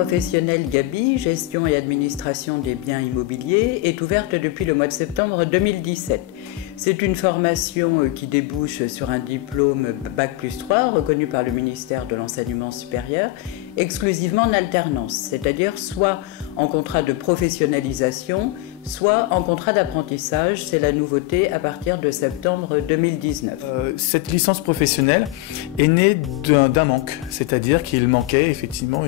professionnelle Gabi, gestion et administration des biens immobiliers, est ouverte depuis le mois de septembre 2017. C'est une formation qui débouche sur un diplôme Bac+3 reconnu par le ministère de l'Enseignement supérieur, exclusivement en alternance, c'est-à-dire soit en contrat de professionnalisation, soit en contrat d'apprentissage. C'est la nouveauté à partir de septembre 2019. Cette licence professionnelle est née d'un manque, c'est-à-dire qu'il manquait effectivement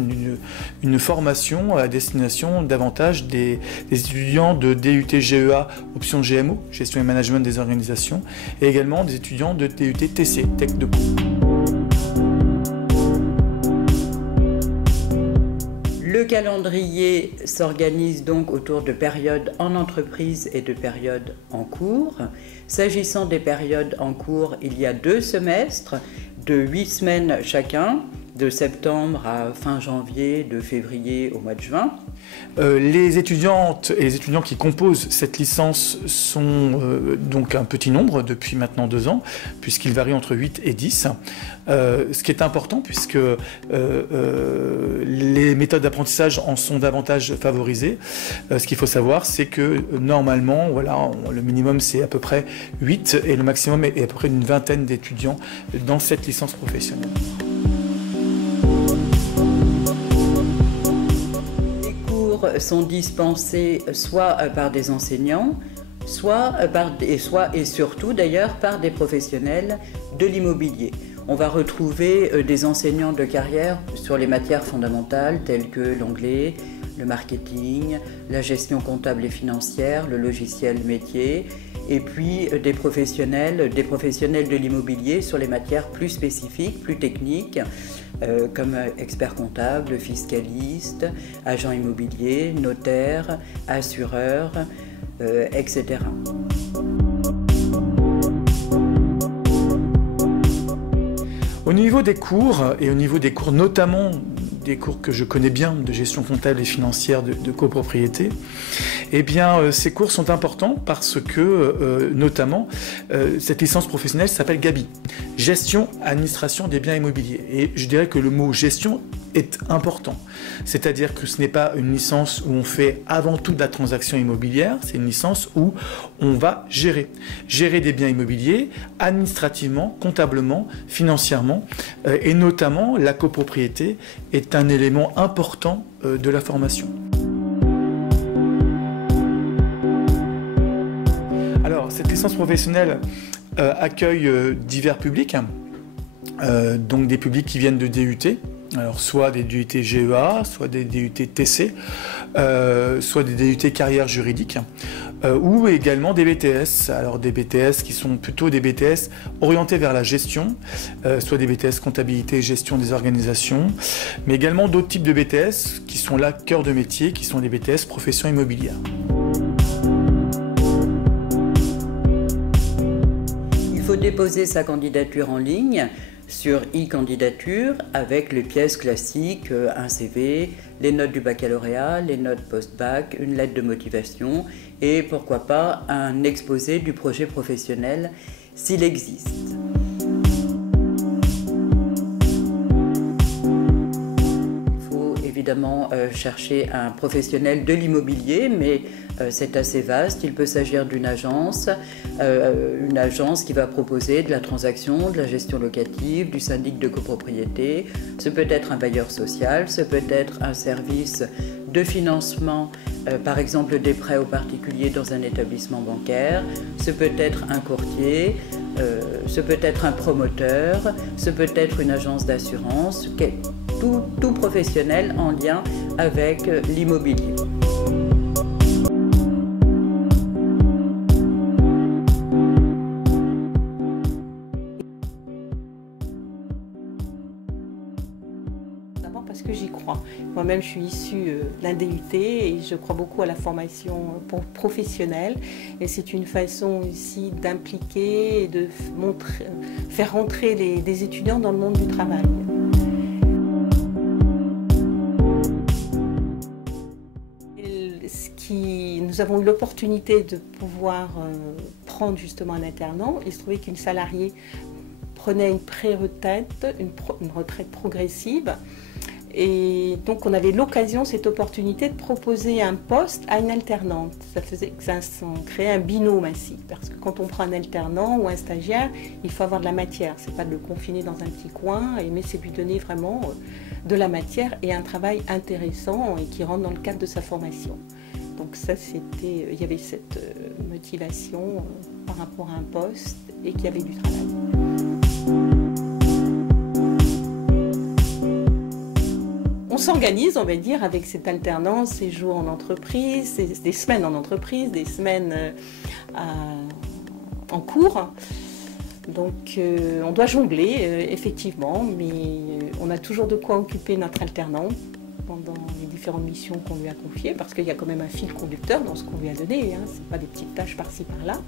une formation à destination davantage des étudiants de DUT GEA, option GMO, gestion et management des organisations, et également des étudiants de DUT TC, Tech de Co. Le calendrier s'organise donc autour de périodes en entreprise et de périodes en cours. S'agissant des périodes en cours, il y a 2 semestres de 8 semaines chacun, de septembre à fin janvier, de février au mois de juin. Les étudiantes et les étudiants qui composent cette licence sont donc un petit nombre depuis maintenant 2 ans, puisqu'il varie entre 8 et 10. Ce qui est important puisque les méthodes d'apprentissage en sont davantage favorisées. Ce qu'il faut savoir, c'est que normalement, voilà, le minimum c'est à peu près 8 et le maximum est à peu près une vingtaine d'étudiants dans cette licence professionnelle. Sont dispensés soit par des enseignants, soit et surtout d'ailleurs par des professionnels de l'immobilier. On va retrouver des enseignants de carrière sur les matières fondamentales telles que l'anglais, le marketing, la gestion comptable et financière, le logiciel métier, et puis des professionnels de l'immobilier sur les matières plus spécifiques, plus techniques, comme expert comptable, fiscaliste, agent immobilier, notaire, assureur, etc. Au niveau des cours, et au niveau des cours notamment des cours que je connais bien de gestion comptable et financière de copropriété, eh bien ces cours sont importants parce que notamment cette licence professionnelle s'appelle Gabi, gestion administration des biens immobiliers, et je dirais que le mot gestion est important, c'est-à-dire que ce n'est pas une licence où on fait avant tout de la transaction immobilière, c'est une licence où on va gérer des biens immobiliers administrativement, comptablement, financièrement, et notamment la copropriété est un élément important de la formation. Alors, cette licence professionnelle accueille divers publics, donc des publics qui viennent de DUT, alors soit des DUT GEA, soit des DUT TC, soit des DUT carrière juridique, ou également des BTS. Alors des BTS qui sont plutôt des BTS orientés vers la gestion, soit des BTS comptabilité et gestion des organisations, mais également d'autres types de BTS qui sont là cœur de métier, qui sont des BTS profession immobilière. Il faut déposer sa candidature en ligne sur e-candidature avec les pièces classiques, un CV, les notes du baccalauréat, les notes post-bac, une lettre de motivation et pourquoi pas un exposé du projet professionnel s'il existe. Il faut évidemment chercher un professionnel de l'immobilier, mais c'est assez vaste. Il peut s'agir d'une agence qui va proposer de la transaction, de la gestion locative, du syndic de copropriété. Ce peut être un bailleur social, ce peut être un service de financement, par exemple des prêts aux particuliers dans un établissement bancaire. Ce peut être un courtier, ce peut être un promoteur, ce peut être une agence d'assurance, tout professionnel en lien avec l'immobilier. Parce que j'y crois. Moi-même, je suis issue d'un DUT et je crois beaucoup à la formation professionnelle. Et c'est une façon aussi d'impliquer et de faire rentrer des étudiants dans le monde du travail. Nous avons eu l'opportunité de pouvoir prendre justement un alternant. Il se trouvait qu'une salariée prenait une pré-retraite, une retraite progressive. Et donc on avait l'occasion, cette opportunité de proposer un poste à une alternante. Ça créait un binôme ainsi, parce que quand on prend un alternant ou un stagiaire, il faut avoir de la matière. C'est pas de le confiner dans un petit coin, mais c'est lui donner vraiment de la matière et un travail intéressant et qui rentre dans le cadre de sa formation. Donc ça, il y avait cette motivation par rapport à un poste et qu'il y avait du travail. On s'organise, on va dire, avec cette alternance, ces jours en entreprise, des semaines en entreprise, des semaines en cours. Donc on doit jongler, effectivement, mais on a toujours de quoi occuper notre alternant pendant les différentes missions qu'on lui a confiées, parce qu'il y a quand même un fil conducteur dans ce qu'on lui a donné, hein, c'est pas des petites tâches par-ci par-là.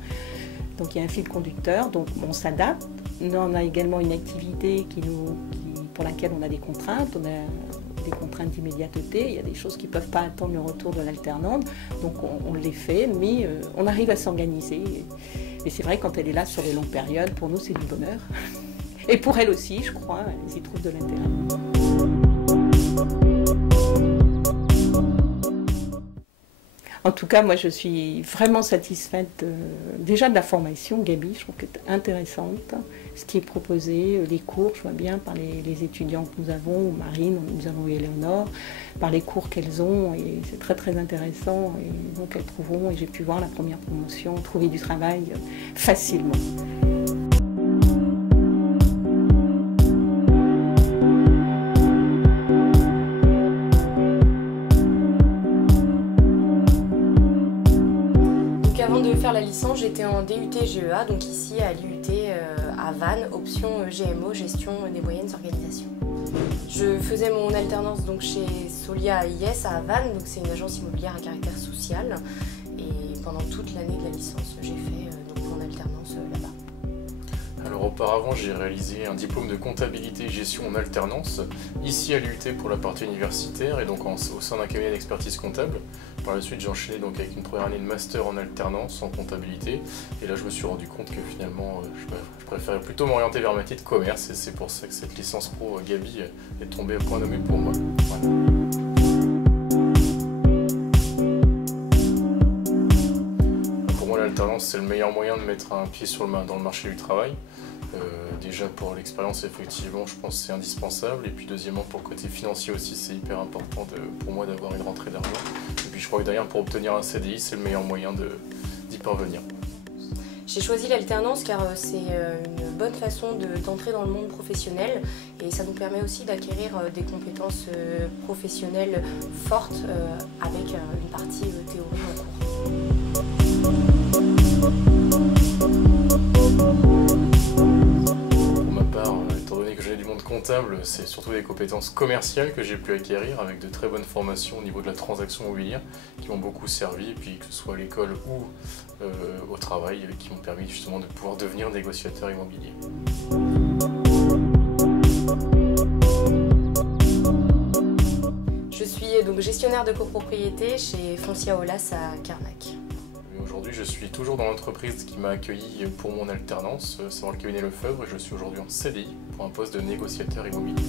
Donc il y a un fil conducteur, donc on s'adapte. Nous, on a également une activité pour laquelle on a des contraintes. On a des contraintes d'immédiateté, il y a des choses qui ne peuvent pas attendre le retour de l'alternante, donc on les fait, mais on arrive à s'organiser. Et c'est vrai, quand elle est là sur les longues périodes, pour nous c'est du bonheur. Et pour elle aussi, je crois, elles y trouvent de l'intérêt. En tout cas, moi je suis vraiment satisfaite déjà de la formation, Gabi, je trouve qu'elle est intéressante. Ce qui est proposé, les cours, je vois bien par les étudiants que nous avons, Marine, nous avons Éléonore, par les cours qu'elles ont, et c'est très très intéressant. Et donc elles trouveront, et j'ai pu voir la première promotion, trouver du travail facilement. Avant de faire la licence, j'étais en DUT GEA, donc ici à l'IUT à Vannes, option GMO, gestion des moyennes organisations. Je faisais mon alternance donc chez Solia AIS à Vannes, donc c'est une agence immobilière à caractère social. Et pendant toute l'année de la licence, j'ai fait donc mon alternance là-bas. Alors auparavant, j'ai réalisé un diplôme de comptabilité et gestion en alternance, ici à l'IUT pour la partie universitaire et donc au sein d'un cabinet d'expertise comptable. Par la suite, j'ai enchaîné donc avec une première année de master en alternance en comptabilité et là je me suis rendu compte que finalement je préférais plutôt m'orienter vers ma métier de commerce et c'est pour ça que cette licence pro Gabi est tombée à point nommé pour moi. Voilà. L'alternance, c'est le meilleur moyen de mettre un pied dans le marché du travail. Déjà pour l'expérience, effectivement, je pense que c'est indispensable. Et puis deuxièmement, pour le côté financier aussi, c'est hyper important pour moi d'avoir une rentrée d'argent. Et puis je crois que derrière, pour obtenir un CDI, c'est le meilleur moyen d'y parvenir. J'ai choisi l'alternance car c'est une bonne façon d'entrer dans le monde professionnel et ça nous permet aussi d'acquérir des compétences professionnelles fortes avec une partie théorie en cours. Pour ma part, étant donné que je viens du monde comptable, c'est surtout des compétences commerciales que j'ai pu acquérir avec de très bonnes formations au niveau de la transaction immobilière qui m'ont beaucoup servi, et puis que ce soit à l'école ou au travail, qui m'ont permis justement de pouvoir devenir négociateur immobilier. Je suis donc gestionnaire de copropriété chez Foncia Aulas à Carnac. Aujourd'hui, je suis toujours dans l'entreprise qui m'a accueilli pour mon alternance, c'est dans le cabinet Lefebvre, et je suis aujourd'hui en CDI pour un poste de négociateur immobilier.